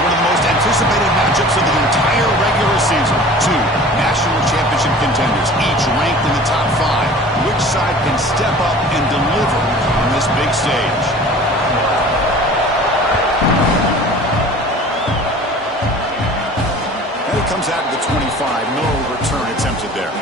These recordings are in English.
one of the most anticipated matchups of the entire regular season. Two national championship contenders, each ranked in the top 5. Which side can step up and deliver on this big stage? And he comes out to the 25. No return attempted there.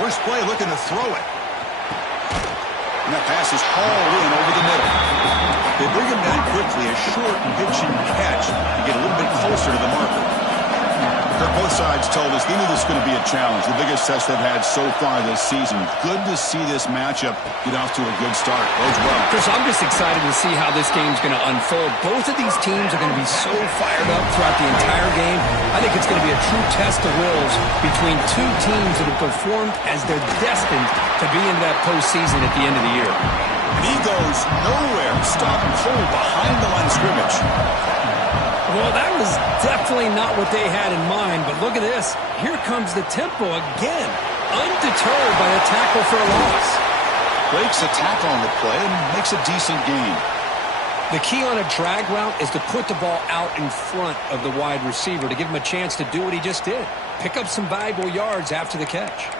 First play looking to throw it. And that pass is hauled in over the middle. They bring him down quickly, a short pitch and catch to get a little bit closer to the marker. Both sides told us they knew this was going to be a challenge, the biggest test they've had so far this season. Good to see this matchup get off to a good start. Bodes well. Chris, I'm just excited to see how this game's going to unfold. Both of these teams are going to be so fired up throughout the entire game. I think it's going to be a true test of wills between two teams that have performed as they're destined to be into that postseason at the end of the year. And he goes nowhere. Stop and pull behind the line of scrimmage. Well, that was definitely not what they had in mind, but look at this. Here comes the tempo again, undeterred by the tackle for a loss. Breaks a tackle on the play and makes a decent gain. The key on a drag route is to put the ball out in front of the wide receiver to give him a chance to do what he just did. Pick up some valuable yards after the catch.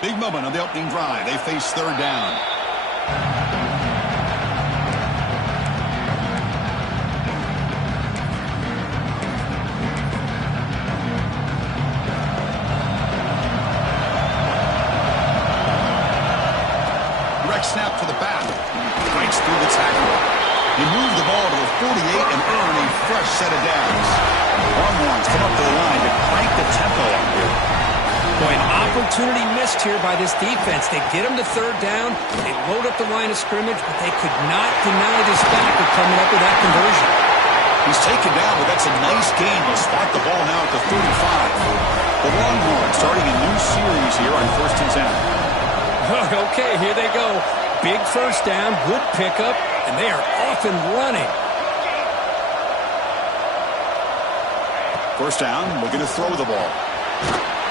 Big moment on the opening drive. They face third down. Direct snap to the back. Breaks through the tackle. He moved the ball to the 48 and earned a fresh set of downs. Longhorns come up to the line to crank the tempo up here. Boy, an opportunity missed here by this defense. They get him to third down. They load up the line of scrimmage, but they could not deny this backer coming up with that conversion. He's taken down, but that's a nice gain. He'll spot the ball now at the 35. The Longhorns starting a new series here on 1st and 10. Okay, here they go. Big first down, good pickup, and they are off and running. First down, looking to throw the ball.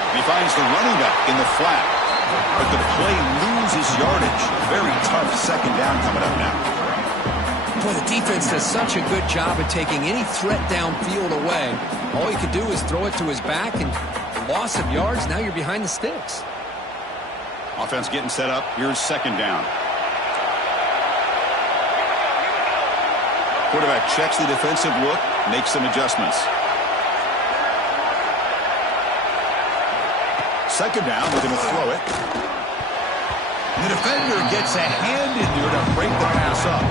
He finds the running back in the flat. But the play loses yardage. Very tough second down coming up now. Boy, the defense does such a good job of taking any threat downfield away. All he could do is throw it to his back, and loss of yards, now you're behind the sticks. Offense getting set up. Here's second down. Quarterback checks the defensive look, makes some adjustments. Second down, we're going to throw it. And the defender gets a hand in there to break the pass up.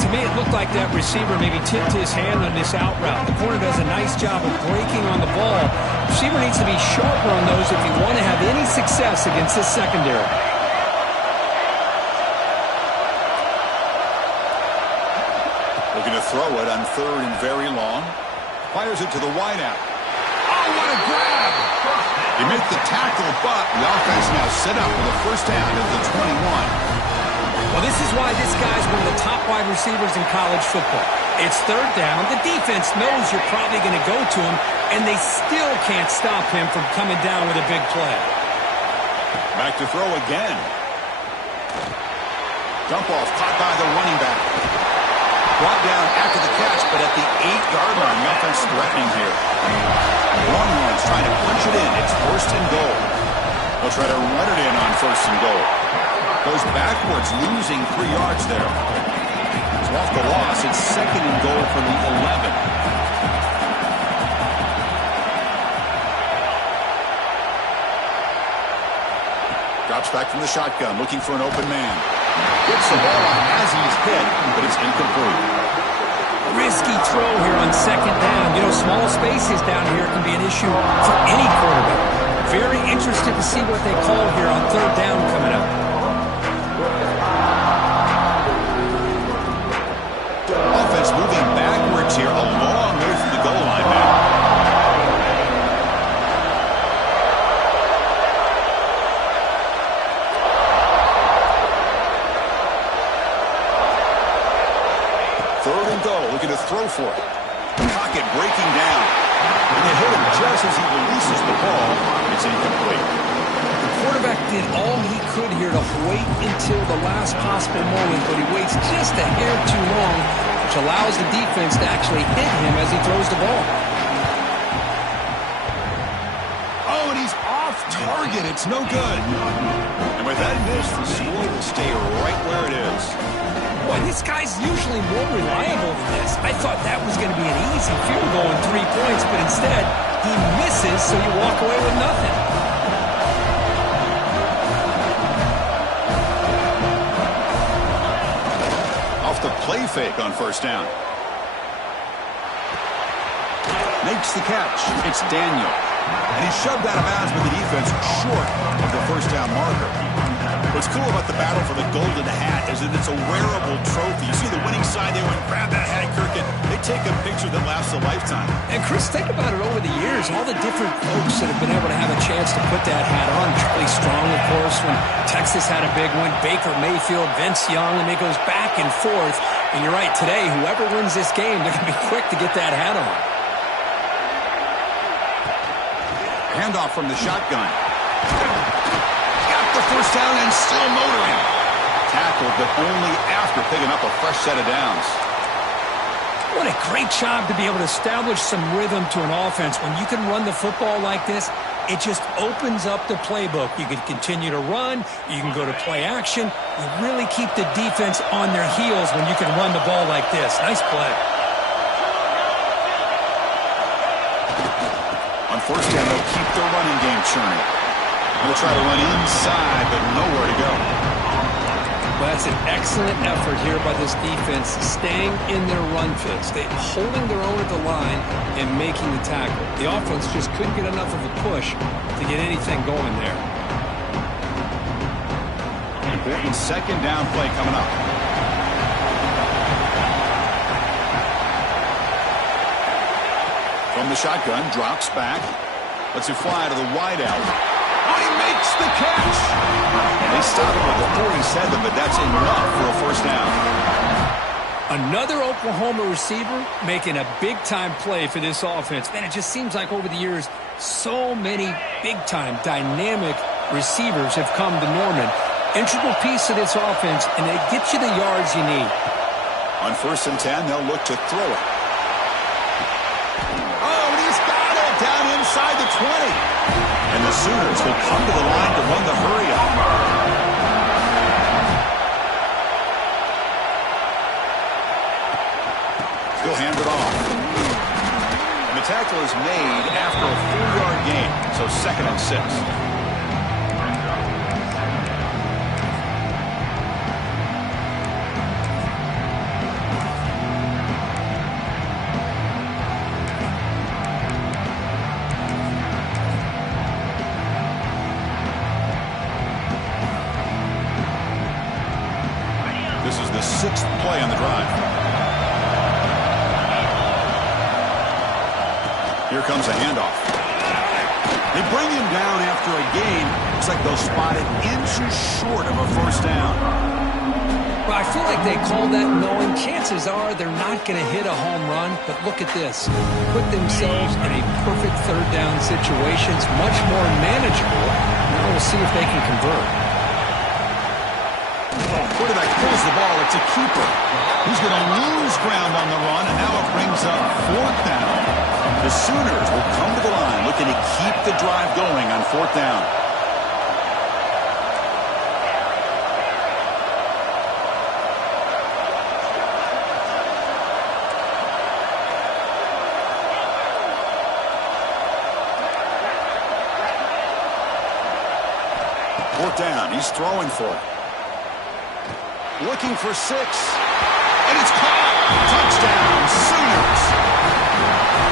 To me, it looked like that receiver maybe tipped his hand on this out route. The corner does a nice job of breaking on the ball. The receiver needs to be sharper on those if you want to have any success against this secondary. Looking to throw it on third and very long. Fires it to the wideout. Oh, what a grab! He made the tackle, but the offense now set up with a first down at the 21. Well, this is why this guy's one of the top wide receivers in college football. It's third down. The defense knows you're probably going to go to him, and they still can't stop him from coming down with a big play. Back to throw again. Dump off caught by the running back. Brought down after the catch, but at the 8-yard line, the offense threatening here. Longhorns trying to punch it in. It's first and goal. They'll try to run it in on first and goal. Goes backwards, losing 3 yards there. It's off the loss. It's second and goal from the 11. Drops back from the shotgun, looking for an open man. Gets the ball on as he's hit, but it's incomplete. Risky throw here on second down. You know, small spaces down here can be an issue for any quarterback. see what they call here on third down coming up. Offense moving backwards here, a long way from the goal line now. Third and goal, looking to throw for it. Pocket breaking down. And they hit him just as he releases the ball. It's incomplete. The quarterback did all he could here to wait until the last possible moment, but he waits just a hair too long, which allows the defense to actually hit him as he throws the ball. Oh, and he's off target. It's no good. And with that miss, the score will stay right where it is. Boy, this guy's usually more reliable than this. I thought that was going to be an easy field goal and 3 points, but instead, he misses, so you walk away with nothing. Off the play fake on first down. Makes the catch. It's Daniel. And he's shoved out of bounds with the defense short of the first down marker. What's cool about the battle for the golden hat is that it's a wearable trophy. You see the winning side there and grab that hat, Kirk, and they take a picture that lasts a lifetime. And Chris, think about it over the years, all the different folks that have been able to have a chance to put that hat on. Charlie Strong, of course, when Texas had a big one. Baker Mayfield, Vince Young, and it goes back and forth. And you're right, today, whoever wins this game, they're going to be quick to get that hat on. Handoff from the shotgun. Got the first down and still motoring. Tackled, but only after picking up a fresh set of downs. What a great job to be able to establish some rhythm to an offense. When you can run the football like this, it just opens up the playbook. You can continue to run. You can go to play action. You really keep the defense on their heels when you can run the ball like this. Nice play. On first down, they'll keep their running game churning. They'll try to run inside, but nowhere to go. Well, that's an excellent effort here by this defense, staying in their run fits. They're holding their own at the line and making the tackle. The offense just couldn't get enough of a push to get anything going there. Important second down play coming up. From the shotgun, drops back. Lets it fly to the wideout. Oh, he makes the catch. They stop him with the 47, but that's enough for a first down. Another Oklahoma receiver making a big-time play for this offense. Man, it just seems like over the years, so many big-time, dynamic receivers have come to Norman. Integral piece of this offense, and they get you the yards you need. On first and 10, they'll look to throw it. Down inside the 20. And the Sooners will come to the line to run the hurry-up. He'll hand it off. And the tackle is made after a 4-yard gain, so 2nd and 6. This is the 6th play on the drive. Here comes a handoff. They bring him down after a gain. Looks like they'll spot it inches short of a first down. Well, I feel like they call that knowing chances are they're not going to hit a home run. But look at this. Put themselves in a perfect third down situation. It's much more manageable. Now we'll see if they can convert. Quarterback pulls the ball. It's a keeper. He's going to lose ground on the run, and now it brings up 4th down. The Sooners will come to the line looking to keep the drive going on 4th down. Fourth down. He's throwing for it. Looking for 6. And it's caught. Touchdown, Sooners.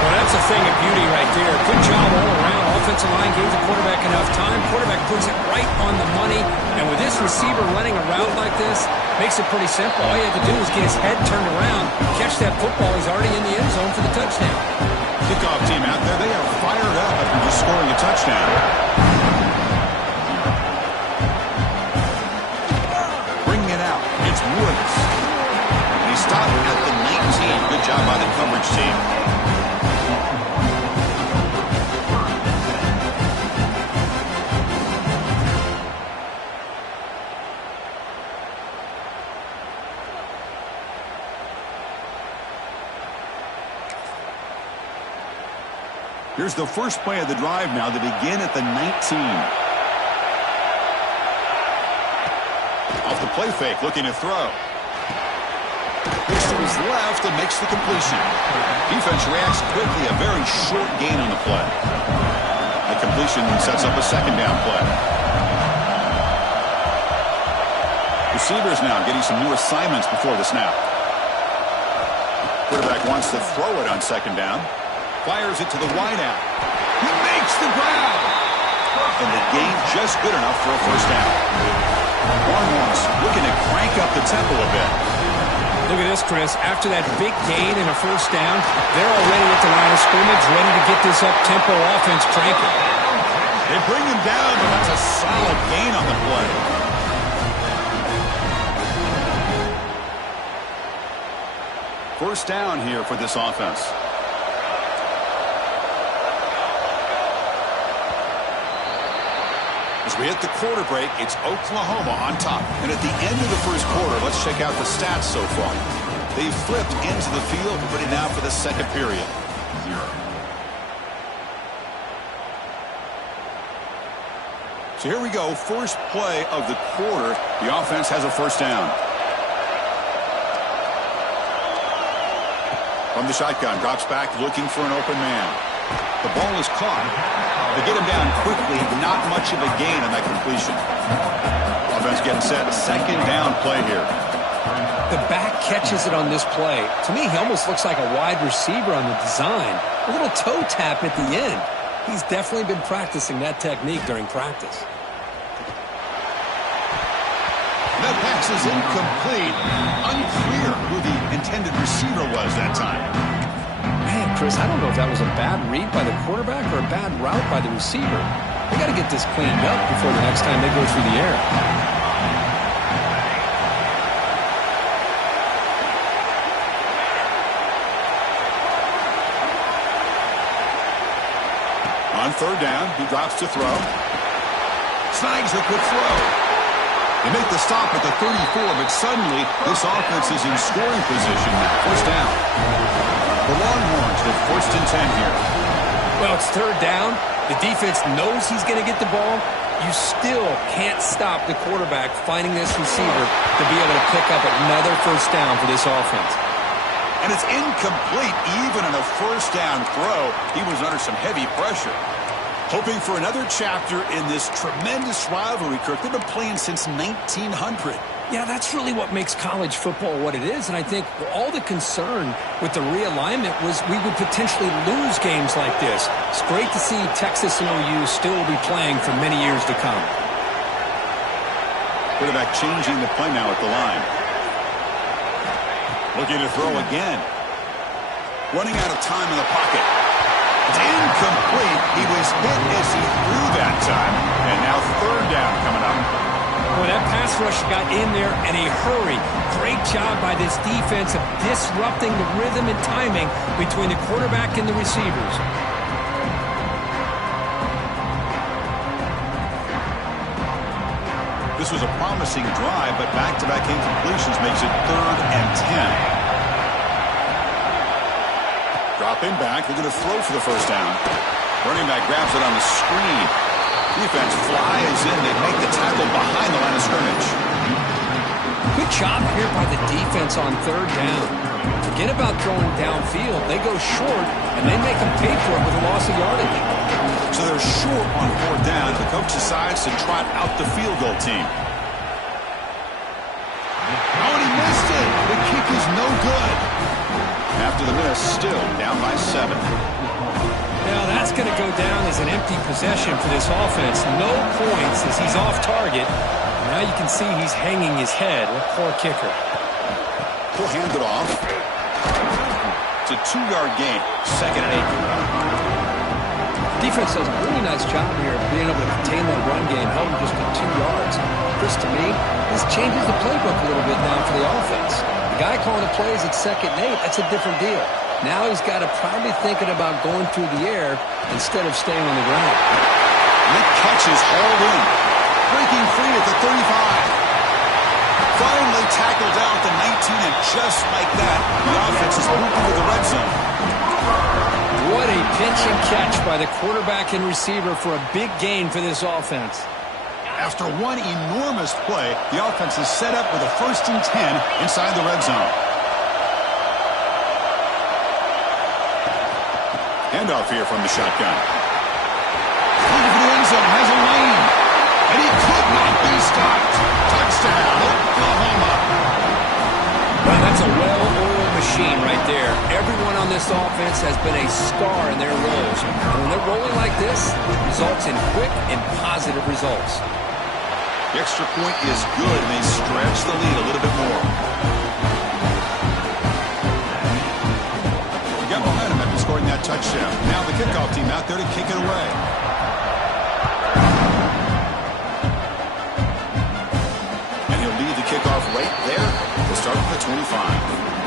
Well, that's a thing of beauty right there. Good job all around. offensive line gave the quarterback enough time. Quarterback puts it right on the money. And with this receiver running a route like this, makes it pretty simple. All you have to do is get his head turned around, catch that football. He's already in the end zone for the touchdown. Kickoff team out there, they are fired up after just scoring a touchdown. Bringing it out, it's Woods. He stopped at the 19. Good job by the coverage team. Here's the first play of the drive now to begin at the 19. Off the play fake, looking to throw. Looks to his left and makes the completion. Defense reacts quickly, a very short gain on the play. The completion sets up a second down play. Receivers now getting some new assignments before the snap. Quarterback wants to throw it on second down. Fires it to the wideout. He makes the grab. And the gain just good enough for a first down. Longhorns looking to crank up the tempo a bit. Look at this, Chris. After that big gain and a first down, they're already at the line of scrimmage, ready to get this up-tempo offense cranking. They bring him down, but that's a solid gain on the play. First down here for this offense. As we hit the quarter break, it's Oklahoma on top. And at the end of the first quarter, let's check out the stats so far. They flipped into the field, ready now for the second period. So here we go, first play of the quarter. The offense has a first down. From the shotgun, drops back, looking for an open man. The ball is caught. They get him down quickly, not much of a gain on that completion. Offense getting set, second down play here. The back catches it on this play. To me, he almost looks like a wide receiver on the design. A little toe tap at the end. He's definitely been practicing that technique during practice. That pass is incomplete. Unclear who the intended receiver was that time. Man, Chris, I don't know if that was a bad read by the quarterback or a bad route by the receiver. They got to get this cleaned up before the next time they go through the air. On third down, he drops to throw. Snags the quick throw. They make the stop at the 34, but suddenly this offense is in scoring position now. First down. The Longhorns with first and 10 here. Well, it's third down. The defense knows he's going to get the ball. You still can't stop the quarterback finding this receiver to be able to pick up another first down for this offense. And it's incomplete even on a first down throw. He was under some heavy pressure. Hoping for another chapter in this tremendous rivalry, Kirk. They've been playing since 1900. Yeah, that's really what makes college football what it is. And I think all the concern with the realignment was we would potentially lose games like this. It's great to see Texas and OU still be playing for many years to come. Quarterback changing the play now at the line. Looking to throw again. Running out of time in the pocket. It's incomplete. He was hit as he threw that time. And now third down coming up. Well, that pass rush got in there in a hurry. Great job by this defense of disrupting the rhythm and timing between the quarterback and the receivers. This was a promising drive, but back-to-back incompletions makes it third and 10. Dropping back, they're going to throw for the first down. Running back grabs it on the screen. Defense flies in. They make the tackle behind the line of scrimmage. Good job here by the defense on third down. Forget about throwing downfield. They go short, and they make them pay for it with a loss of yardage. So they're short on fourth down. The coach decides to trot out the field goal team. Oh, and he missed it. The kick is no good. After the miss, still down by 7. Now that's going to go down as an empty possession for this offense. No points as he's off target. Now you can see he's hanging his head. A poor kicker. He'll hand it off. It's a 2-yard gain. 2nd and 8. Defense does a really nice job here of being able to contain that run game, held him just to 2 yards. Chris, to me, this changes the playbook a little bit now for the offense. The guy calling the plays at 2nd and 8, that's a different deal. Now he's got to probably thinking about going through the air instead of staying on the ground. And the catch is hauled in. Breaking free at the 35. Finally tackled down at the 19, and just like that, the offense is moving to the red zone. What a pinch and catch by the quarterback and receiver for a big gain for this offense. After one enormous play, the offense is set up with a 1st and 10 inside the red zone. Handoff here from the shotgun. Looking for the end zone, has a lane. And he could not be stopped. Touchdown, Oklahoma. Well, that's a well-oiled machine right there. Everyone on this offense has been a star in their roles. And when they're rolling like this, it results in quick and positive results. The extra point is good, and they stretch the lead a little bit more. They got momentum after scoring that touchdown. Now the kickoff team out there to kick it away. And he'll lead the kickoff right there to start at the 25.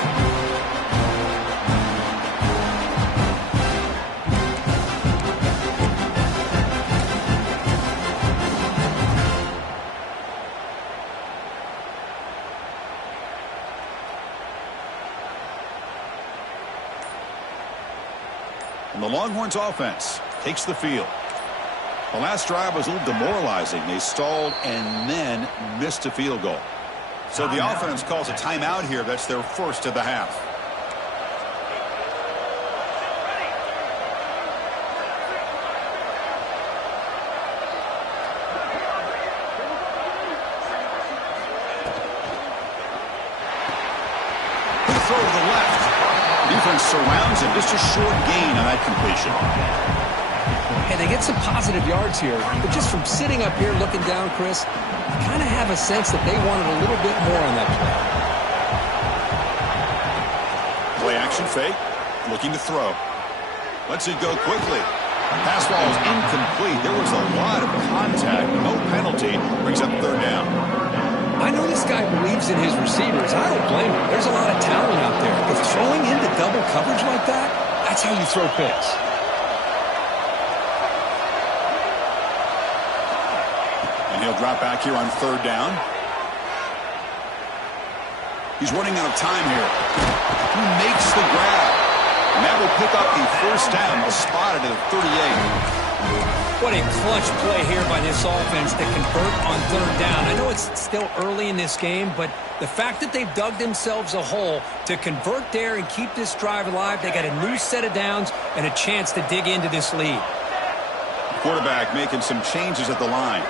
And the Longhorns offense takes the field. The last drive was a little demoralizing. They stalled and then missed a field goal. So the offense calls a timeout here. That's their first of the half. Good throw to the left. Defense surrounds him. Just a short gain on that completion. Hey, they get some positive yards here, but just from sitting up here looking down, Chris, I kind of have a sense that they wanted a little bit more on that play. Play action fake. Looking to throw. Lets it go quickly. Pass ball is incomplete. There was a lot of contact. No penalty. Brings up 3rd down. I know this guy believes in his receivers. I don't blame him. There's a lot of talent out there. But throwing into double coverage like that, that's how you throw picks. And he'll drop back here on 3rd down. He's running out of time here. He makes the grab. And that will pick up the 1st down. They'll spot it at 38. What a clutch play here by this offense to convert on 3rd down. I know it's still early in this game, but the fact that they've dug themselves a hole to convert there and keep this drive alive, they got a new set of downs and a chance to dig into this lead. Quarterback making some changes at the line.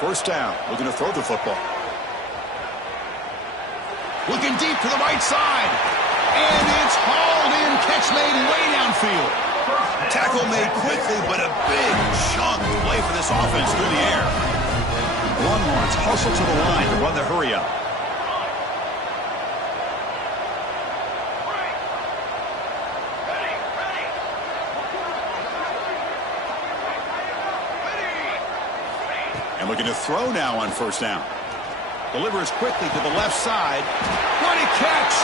First down, looking to throw the football. Looking deep to the right side. And it's hauled in. Catch made way downfield. Tackle made quickly, but a big chunk play for this offense through the air. Longhorns hustle to the line to run the hurry up. And looking to throw now on 1st down. Delivers quickly to the left side. What a catch!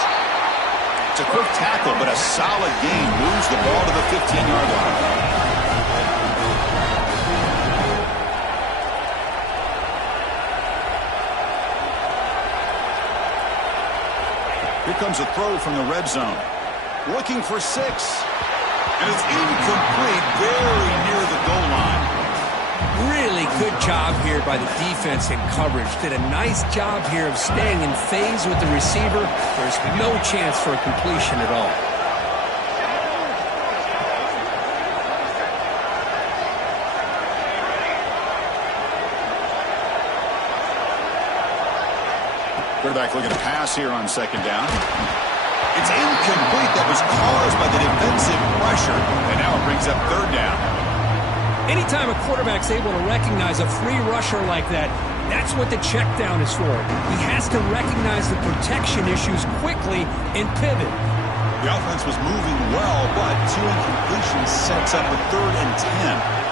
It's a quick tackle, but a solid gain. Moves the ball to the 15-yard line. Here comes a throw from the red zone. Looking for 6. And it's incomplete, very near the goal line. Really good job here by the defense in coverage. Did a nice job here of staying in phase with the receiver. There's no chance for a completion at all. Quarterback looking to pass here on second down. It's incomplete. That was caused by the defensive pressure. And now it brings up third down. Anytime a quarterback's able to recognize a free rusher like that, that's what the check down is for. He has to recognize the protection issues quickly and pivot. The offense was moving well, but 2 incompletions sets up a 3rd and 10.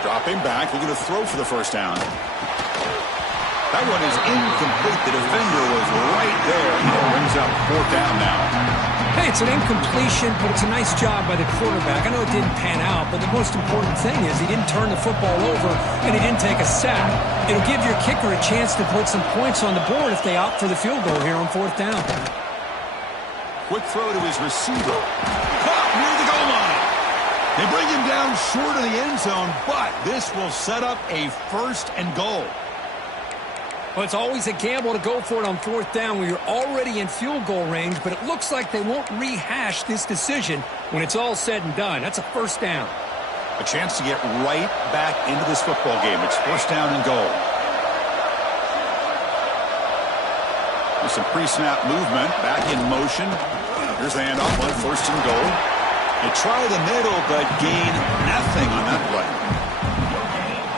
Dropping back, looking to throw for the first down. That one is incomplete. The defender was right there, and it brings up 4th down now. Hey, it's an incompletion, but it's a nice job by the quarterback. I know it didn't pan out, but the most important thing is he didn't turn the football over, and he didn't take a sack. It'll give your kicker a chance to put some points on the board if they opt for the field goal here on 4th down. Quick throw to his receiver. Caught near the goal line. They bring him down short of the end zone, but this will set up a 1st and goal. Well, it's always a gamble to go for it on 4th down where you're already in field goal range, but it looks like they won't rehash this decision when it's all said and done. That's a 1st down. A chance to get right back into this football game. It's 1st down and goal. With some pre-snap movement, back in motion. Here's the handoff on 1st and goal. They try the middle, but gain nothing on that play.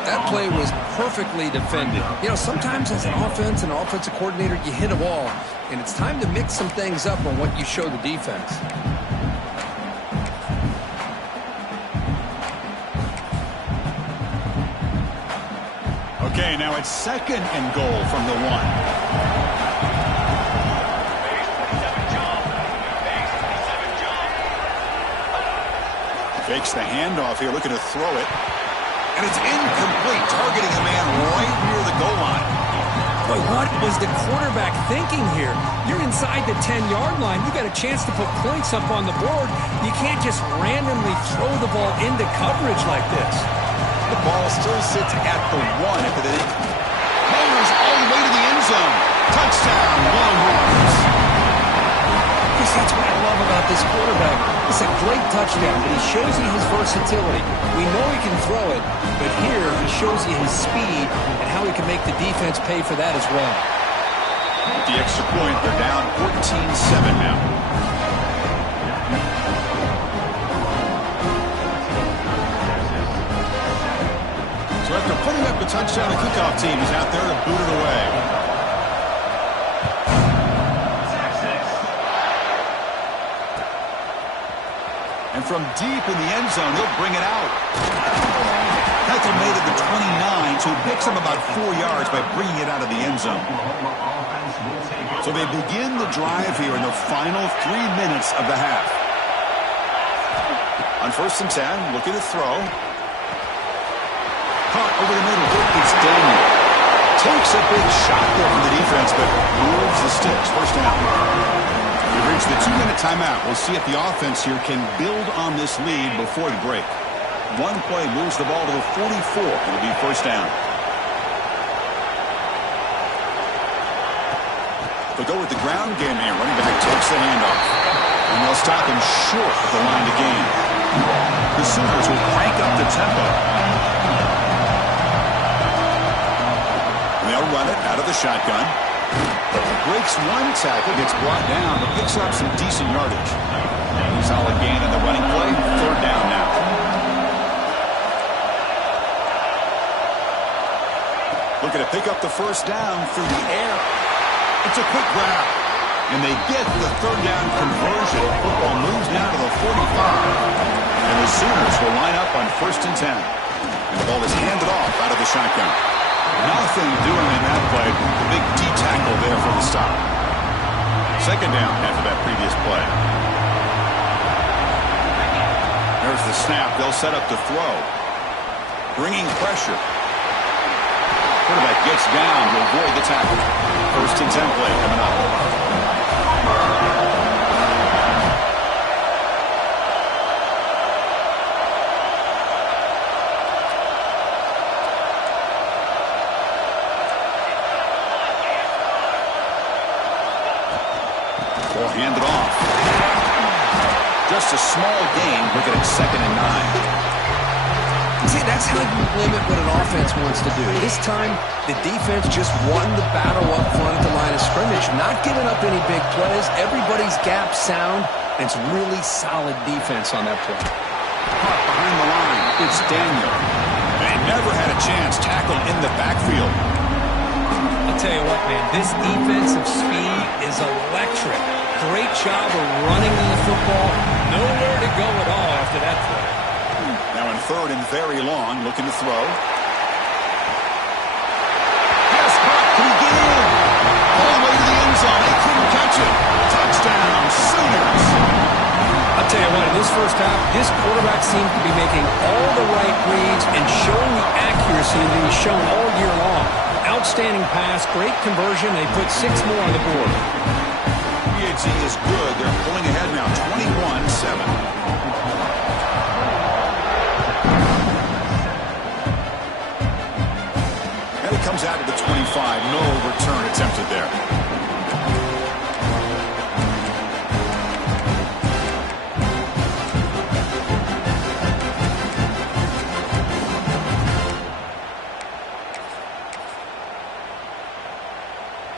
That play was perfectly defended. You know, sometimes as an offense and an offensive coordinator, you hit a ball, and it's time to mix some things up on what you show the defense. Okay, now it's 2nd and goal from the 1. Fakes the handoff here, looking to throw it. And it's incomplete, targeting a man right near the goal line. Boy, what was the quarterback thinking here? You're inside the 10-yard line. You got a chance to put points up on the board. You can't just randomly throw the ball into coverage like this. The ball still sits at the 1 after the homers all the way to the end zone. Touchdown, Longhorns. That's what I love about this quarterback. It's a great touchdown, but he shows you his versatility. We know he can throw it, but here he shows you his speed and how he can make the defense pay for that as well. With the extra point, they're down 14-7 now. So after putting up the touchdown, the kickoff team is out there to boot it away. And from deep in the end zone, he'll bring it out. Hethel made it to 29, so he picks up about 4 yards by bringing it out of the end zone. So they begin the drive here in the final 3 minutes of the half. On 1st and 10, looking to throw. Caught over the middle. It's Daniel. Takes a big shot there from the defense, but moves the sticks. 1st down. We've reached the 2-minute timeout. We'll see if the offense here can build on this lead before the break. One play moves the ball to the 44. It'll be 1st down. They'll go with the ground game here. Running back takes the handoff. And they'll stop him short of the line to gain. The Sooners will crank up the tempo. And they'll run it out of the shotgun. Breaks one tackle, gets brought down, but picks up some decent yardage. Solid gain on the running play. 3rd down now. Looking to pick up the 1st down through the air. It's a quick grab. And they get the 3rd down conversion. Football moves now to the 45. And the Sooners will line up on 1st and 10. And the ball is handed off out of the shotgun. Nothing doing in that play. The big D tackle there for the stop. 2nd down after that previous play. There's the snap. They'll set up to throw. Bringing pressure. Quarterback gets down to avoid the tackle. 1st and 10 play coming up. Ball handed off. Just a small gain. Looking at 2nd and 9. See, that's how you limit what an offense wants to do. This time, the defense just won the battle up front at the line of scrimmage, not giving up any big plays. Everybody's gap sound, and it's really solid defense on that play. Caught behind the line. It's Daniel. They never had a chance tackled in the backfield. I'll tell you what, man, this defensive speed is electric. Great job of running the football. Nowhere to go at all after that play. Now in 3rd and very long, looking to throw. Yes, caught. Can he get in? All the way to the end zone. They couldn't catch it. Touchdown, Sooners. I'll tell you what, in this first half, this quarterback seemed to be making all the right reads and showing the accuracy that he's shown all year long. Outstanding pass, great conversion. They put 6 more on the board. PAT is good. They're pulling ahead now, 21-7. And it comes out to the 25. No return attempted there.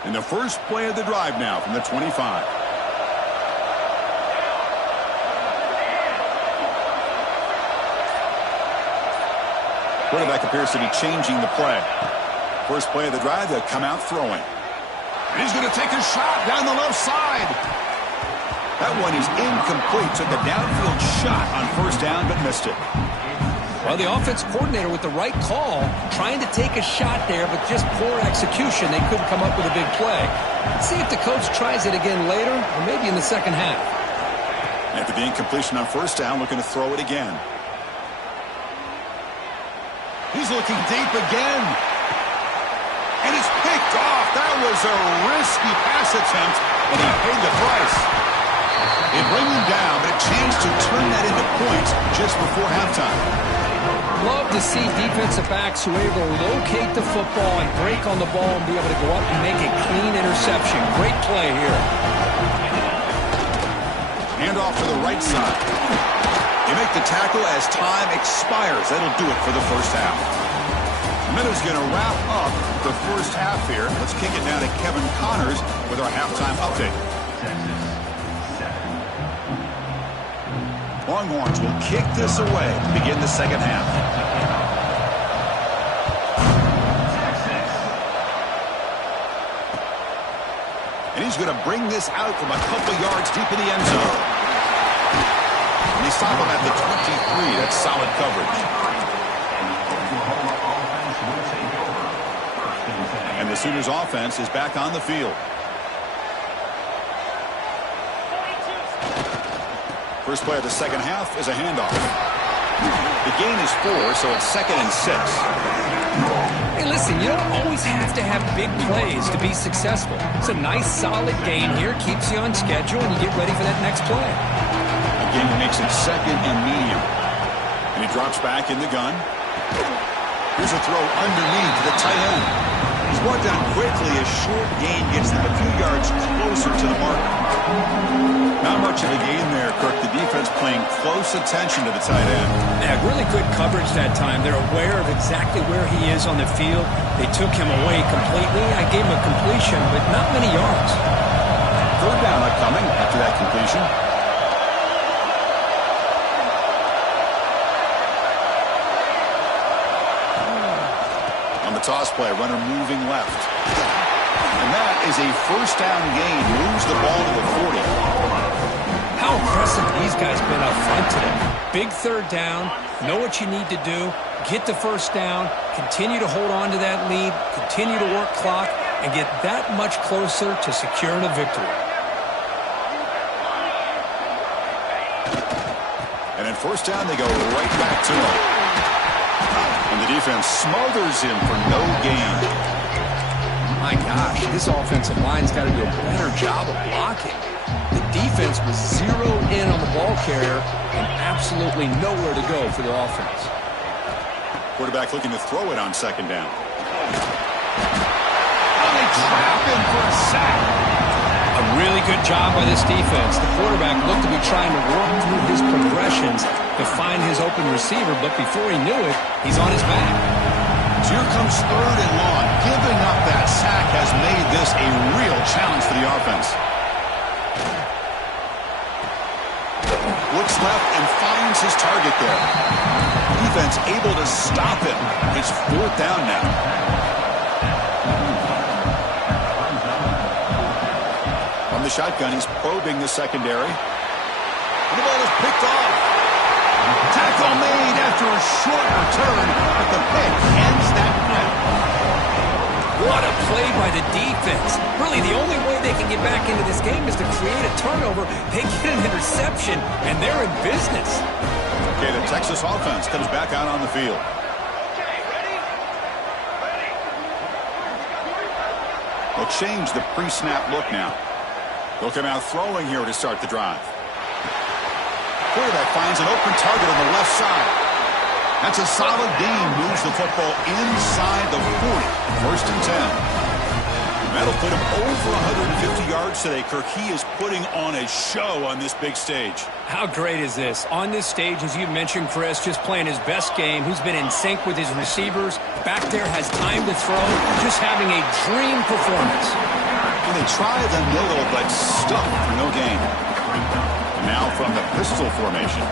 And the first play of the drive now from the 25. Quarterback appears to be changing the play. First play of the drive, they'll come out throwing. And he's going to take a shot down the left side. That one is incomplete. Took a downfield shot on 1st down, but missed it. Well, the offense coordinator with the right call, trying to take a shot there, but just poor execution. They couldn't come up with a big play. Let's see if the coach tries it again later, or maybe in the second half. After the incompletion on 1st down, looking to throw it again. He's looking deep again. And it's picked off. That was a risky pass attempt, and he paid the price. They bring him down, but a chance to turn that into points just before halftime. Love to see defensive backs who are able to locate the football and break on the ball and be able to go up and make a clean interception. Great play here. Hand off to the right side. They make the tackle as time expires. That'll do it for the first half. Minnows going to wrap up the first half here. Let's kick it down to Kevin Connors with our halftime update. Longhorns will kick this away to begin the second half. And he's going to bring this out from a couple yards deep in the end zone. And they stop him at the 23. That's solid coverage. And the Sooners offense is back on the field. First play of the second half is a handoff. The gain is 4, so it's 2nd and 6. Hey, listen, you don't always have to have big plays to be successful. It's a nice, solid gain here. Keeps you on schedule, and you get ready for that next play. Again, he makes it 2nd and medium. And he drops back in the gun. Here's a throw underneath to the tight end. He's brought down quickly. A short gain gets them a few yards closer to the mark. Not much of a gain there, Kirk. The defense paying close attention to the tight end. Yeah, really good coverage that time. They're aware of exactly where he is on the field. They took him away completely. I gave him a completion, but not many yards. 3rd down upcoming after that completion. On the toss play, runner moving left. And that is a 1st down gain. Moves the ball to the 40. How impressive these guys been up front today. Big 3rd down, know what you need to do, get the 1st down, continue to hold on to that lead, continue to work clock, and get that much closer to securing a victory. And at 1st down, they go right back to him. And the defense smothers him for no gain. My gosh, this offensive line's got to do a better job of blocking. The defense was zeroed in on the ball carrier and absolutely nowhere to go for the offense. Quarterback looking to throw it on 2nd down. Oh, they trap him for a sack. A Really good job by this defense. The quarterback looked to be trying to work through his progressions to find his open receiver, but before he knew it, he's on his back. So here comes 3rd and long. Giving up that sack has made this a real challenge for the offense. Looks left and finds his target there. Defense able to stop him. It's 4th down now. From the shotgun, he's probing the secondary. And the ball is picked off. Tackle made after a short return, but the pick ends that play. What a play by the defense. Really, the only way they can get back into this game is to create a turnover. They get an interception, and they're in business. Okay, the Texas offense comes back out on the field. They'll change the pre-snap look now. They'll come out throwing here to start the drive. Quarterback finds an open target on the left side. That's a solid gain. Moves the football inside the 40. 1st and 10. That'll put him over 150 yards today, Kirk. He is putting on a show on this big stage. How great is this? On this stage, as you mentioned, Chris, just playing his best game. He's been in sync with his receivers. Back there, has time to throw. Just having a dream performance. And they try the middle, but stuck for no gain. Now from the pistol formation.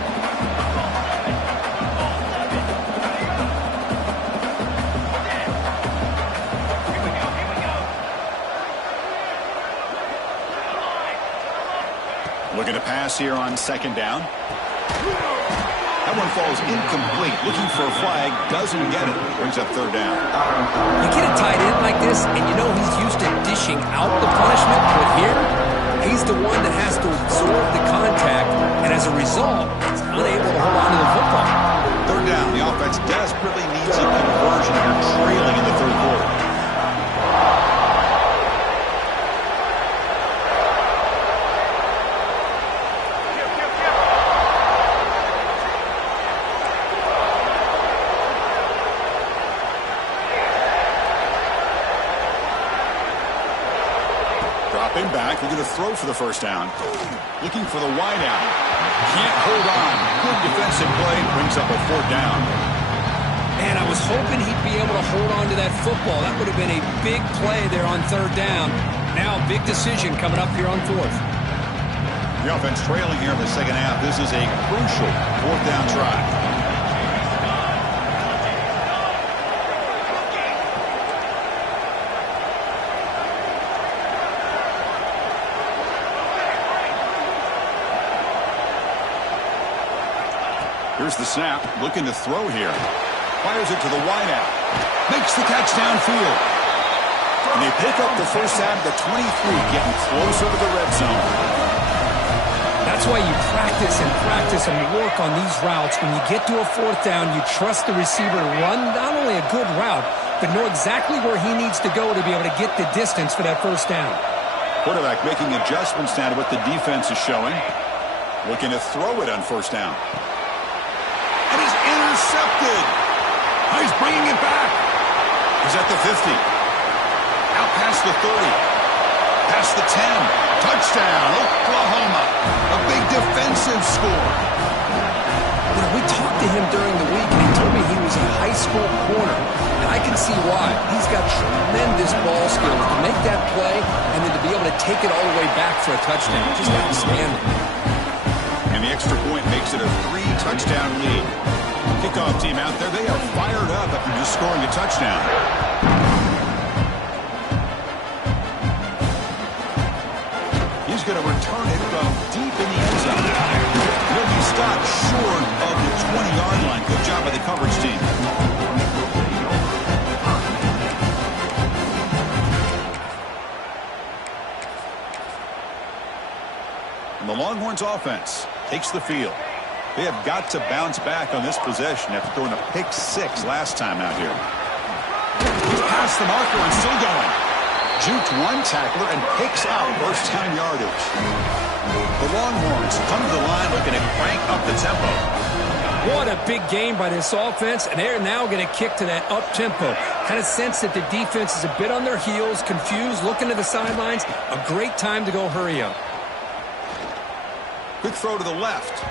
Looking to pass here on 2nd down. That one falls incomplete. Looking for a flag. Doesn't get it. Brings up 3rd down. You get a tight end like this, and you know he's used to dishing out the punishment, but here, he's the one that has to absorb the contact, and as a result, he's unable to hold on to the football. 3rd down. The offense desperately needs a conversion. They're trailing in the 3rd quarter. Dropping back, looking to throw for the 1st down. Looking for the wide out. Can't hold on. Good defensive play. Brings up a 4th down. Man, I was hoping he'd be able to hold on to that football. That would have been a big play there on 3rd down. Now, big decision coming up here on 4th. The offense trailing here in the 2nd half. This is a crucial 4th down try. Here's the snap, looking to throw here. Fires it to the wideout. Makes the catch downfield. And they pick up the first down at the 23, getting closer to the red zone. That's why you practice and work on these routes. When you get to a 4th down, you trust the receiver to run not only a good route, but know exactly where he needs to go to be able to get the distance for that 1st down. Quarterback making adjustments now to what the defense is showing. Looking to throw it on 1st down. And he's intercepted. He's bringing it back. He's at the 50. Out past the 30. Past the 10. Touchdown, Oklahoma. A big defensive score. You know, we talked to him during the week, and he told me he was a high school corner. And I can see why. He's got tremendous ball skills to make that play and then to be able to take it all the way back for a touchdown. Just outstanding. And the extra point makes it a 3-touchdown lead. Kickoff team out there, they are fired up after just scoring a touchdown. He's going to return it from deep in the end zone. He'll be stopped short of the 20-yard line. Good job by the coverage team. And the Longhorns offense takes the field. They have got to bounce back on this possession after throwing a pick-6 last time out here. He's past the marker and still going. Juked one tackler and picks out first down yardage. The Longhorns come to the line looking to crank up the tempo. What a big game by this offense, and they're now going to kick to that up-tempo. Kind of sense that the defense is a bit on their heels, confused, looking to the sidelines. A great time to go hurry up. Quick throw to the left.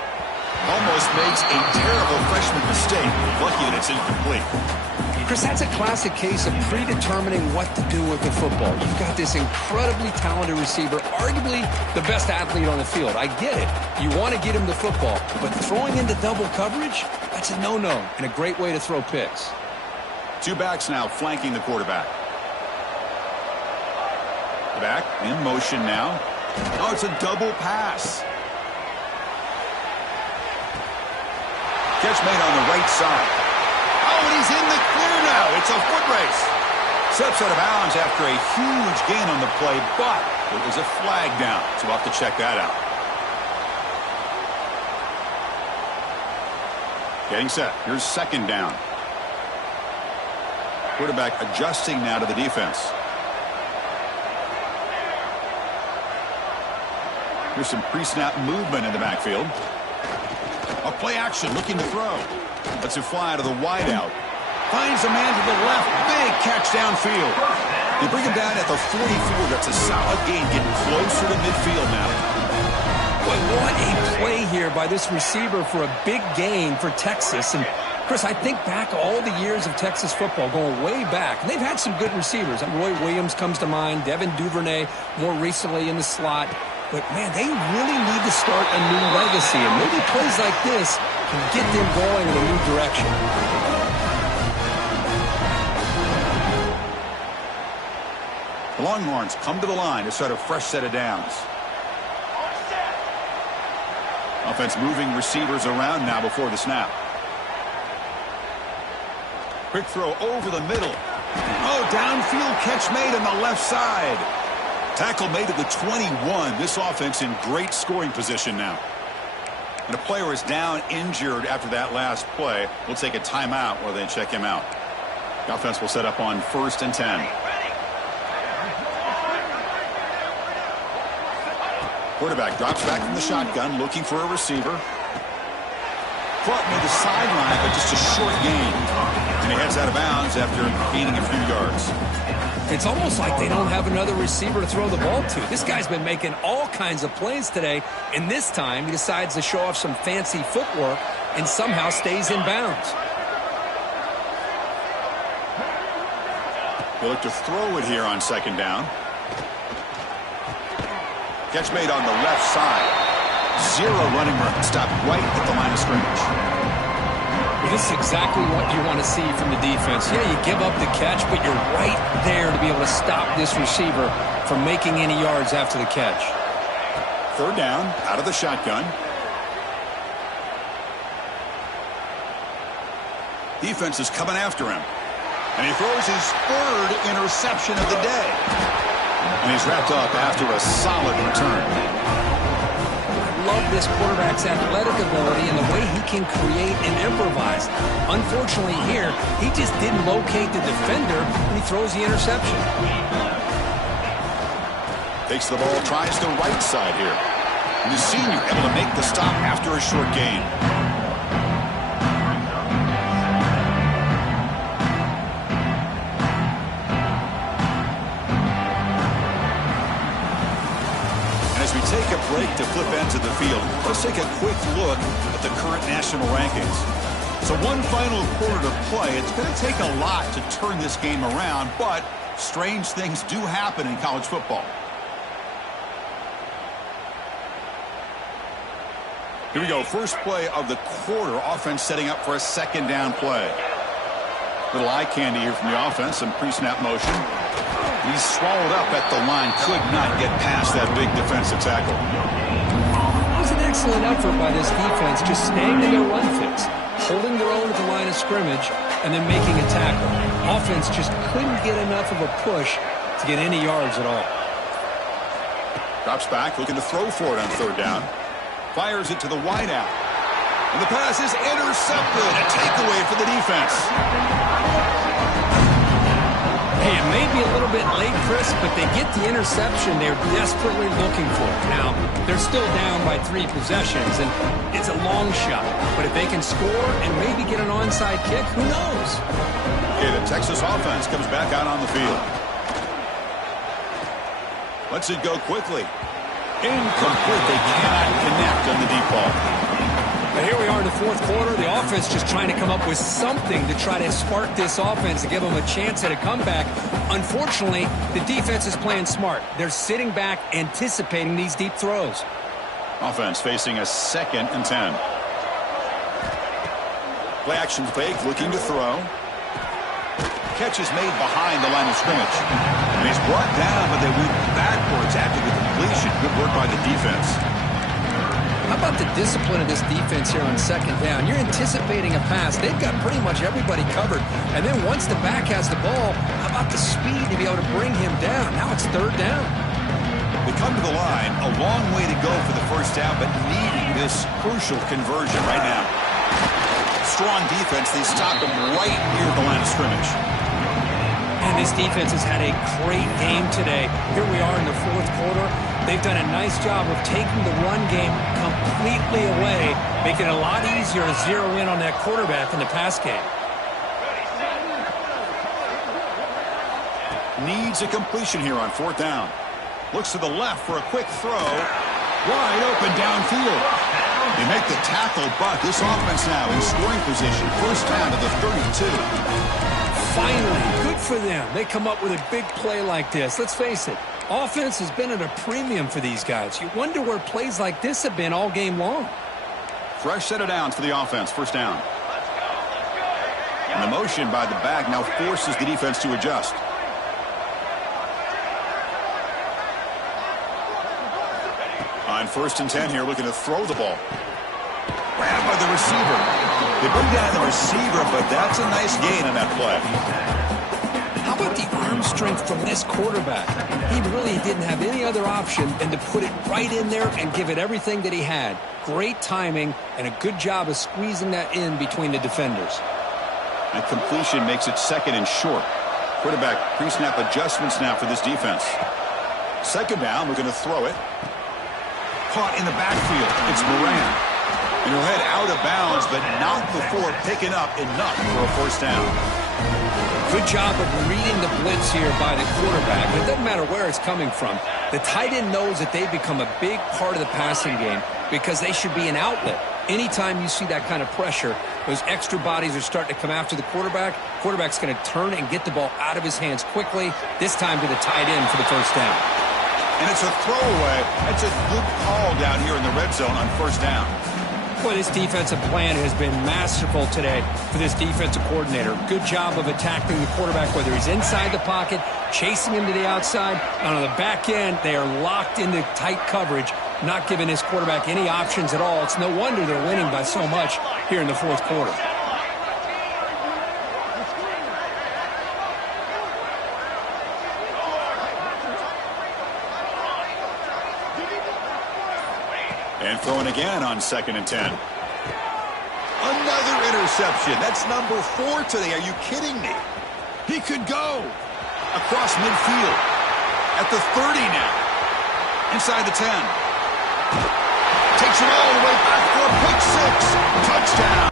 Almost makes a terrible freshman mistake. Lucky that it's incomplete. Chris, that's a classic case of predetermining what to do with the football. You've got this incredibly talented receiver, arguably the best athlete on the field. I get it. You want to get him the football, but throwing into double coverage, that's a no-no and a great way to throw picks. Two backs now flanking the quarterback. The back in motion now. Oh, it's a double pass. Catch made on the right side. Oh, and he's in the clear now. It's a foot race. Steps out of bounds after a huge gain on the play, but it was a flag down, so we'll have to check that out. Getting set. Here's second down. Quarterback adjusting now to the defense. Here's some pre-snap movement in the backfield. A play action looking to throw. Lets it fly out of the wideout. Finds a man to the left. Big catch downfield. They bring him down at the 44. That's a solid gain, getting closer to midfield now. Boy, what a play here by this receiver for a big gain for Texas. And Chris, I think back all the years of Texas football, going way back, and they've had some good receivers. Roy Williams comes to mind, Devin Duvernay more recently in the slot. But, man, they really need to start a new legacy, and maybe plays like this can get them going in a new direction. The Longhorns come to the line to start a fresh set of downs. Offense moving receivers around now before the snap. Quick throw over the middle. Oh, downfield catch made on the left side. Tackle made at the 21. This offense in great scoring position now. And a player is down injured after that last play. We'll take a timeout while they check him out. The offense will set up on 1st and 10. Quarterback drops back from the shotgun, looking for a receiver. Caught near the sideline, but just a short gain. And he heads out of bounds after gaining a few yards. It's almost like they don't have another receiver to throw the ball to. This guy's been making all kinds of plays today, and this time he decides to show off some fancy footwork and somehow stays in bounds. They look to throw it here on second down. Catch made on the left side. Zero running room. Stopped right at the line of scrimmage. This is exactly what you want to see from the defense. Yeah, you give up the catch, but you're right there to be able to stop this receiver from making any yards after the catch. Third down, out of the shotgun. Defense is coming after him. And he throws his third interception of the day. And he's wrapped up after a solid return. Love this quarterback's athletic ability and the way he can create and improvise. Unfortunately here, he just didn't locate the defender and he throws the interception. Takes the ball, tries the right side here. And the senior able to make the stop after a short gain. As we take a break to flip ends of the field, let's take a quick look at the current national rankings. So one final quarter to play. It's going to take a lot to turn this game around, but strange things do happen in college football. Here we go. First play of the quarter. Offense setting up for a second down play. Little eye candy here from the offense. Some pre-snap motion. He's swallowed up at the line. Could not get past that big defensive tackle. It was an excellent effort by this defense, just staying in their run fix, holding their own at the line of scrimmage, and then making a tackle. Offense just couldn't get enough of a push to get any yards at all. Drops back, looking to throw for it on third down. Fires it to the wideout. And the pass is intercepted. A takeaway for the defense. Hey, it may be a little bit late, Chris, but they get the interception they're desperately looking for. Now, they're still down by 3 possessions, and it's a long shot. But if they can score and maybe get an onside kick, who knows? Okay, the Texas offense comes back out on the field. Lets it go quickly. Incomplete. They cannot connect on the deep ball. But here we are in the fourth quarter. The offense just trying to come up with something to try to spark this offense to give them a chance at a comeback. Unfortunately, the defense is playing smart. They're sitting back, anticipating these deep throws. Offense facing a 2nd and 10. Play action fake, looking to throw. Catch is made behind the line of scrimmage. And he's brought down, but they went backwards after the completion. Good work by the defense. How about the discipline of this defense here on 2nd down? You're anticipating a pass. They've got pretty much everybody covered. And then once the back has the ball, how about the speed to be able to bring him down? Now it's 3rd down. They come to the line, a long way to go for the first down, but needing this crucial conversion right now. Strong defense. They stop him right near the line of scrimmage. And this defense has had a great game today. Here we are in the fourth quarter. They've done a nice job of taking the run game completely away, making it a lot easier to zero in on that quarterback in the pass game. Needs a completion here on 4th down. Looks to the left for a quick throw. Wide open downfield. They make the tackle, but this offense now in scoring position. First down to the 32. Finally, good for them. They come up with a big play like this. Let's face it, offense has been at a premium for these guys. You wonder where plays like this have been all game long. Fresh set of downs for the offense. First down. And the motion by the back now forces the defense to adjust. On 1st and 10 here, looking to throw the ball. Grabbed by the receiver. They bring down the receiver, but that's a nice gain on that play. How about the arm strength from this quarterback? He really didn't have any other option than to put it right in there and give it everything that he had. Great timing and a good job of squeezing that in between the defenders. And completion makes it 2nd and short. Quarterback pre-snap adjustments now for this defense. 2nd down, we're going to throw it. Caught in the backfield. It's Moran. And he'll head out of bounds, but not before picking up enough for a first down. Good job of reading the blitz here by the quarterback. It doesn't matter where it's coming from. The tight end knows that they've become a big part of the passing game because they should be an outlet. Anytime you see that kind of pressure, those extra bodies are starting to come after the quarterback. Quarterback's going to turn and get the ball out of his hands quickly, this time to the tight end for the first down. And it's a throwaway. That's a good call down here in the red zone on first down. Boy, this defensive plan has been masterful today for this defensive coordinator. Good job of attacking the quarterback, whether he's inside the pocket, chasing him to the outside. And on the back end, they are locked into tight coverage, not giving this quarterback any options at all. It's no wonder they're winning by so much here in the fourth quarter. And throwing again on 2nd and 10. Another interception. That's number 4 today. Are you kidding me? He could go across midfield at the 30 now. Inside the 10. Takes it all the way back for a pick 6. Touchdown.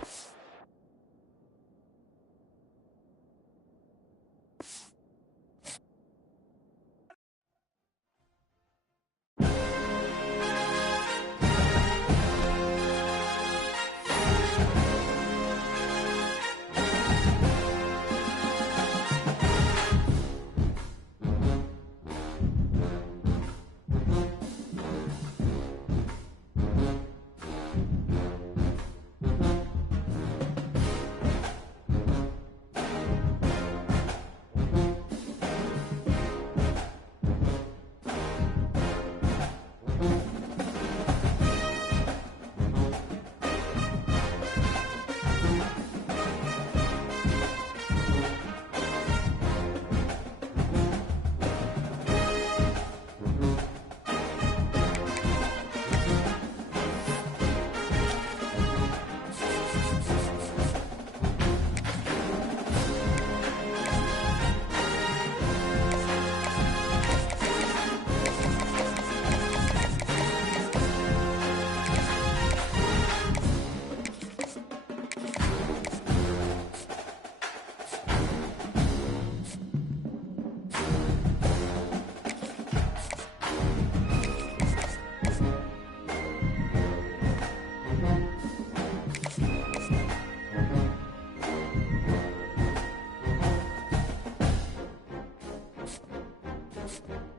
Sports.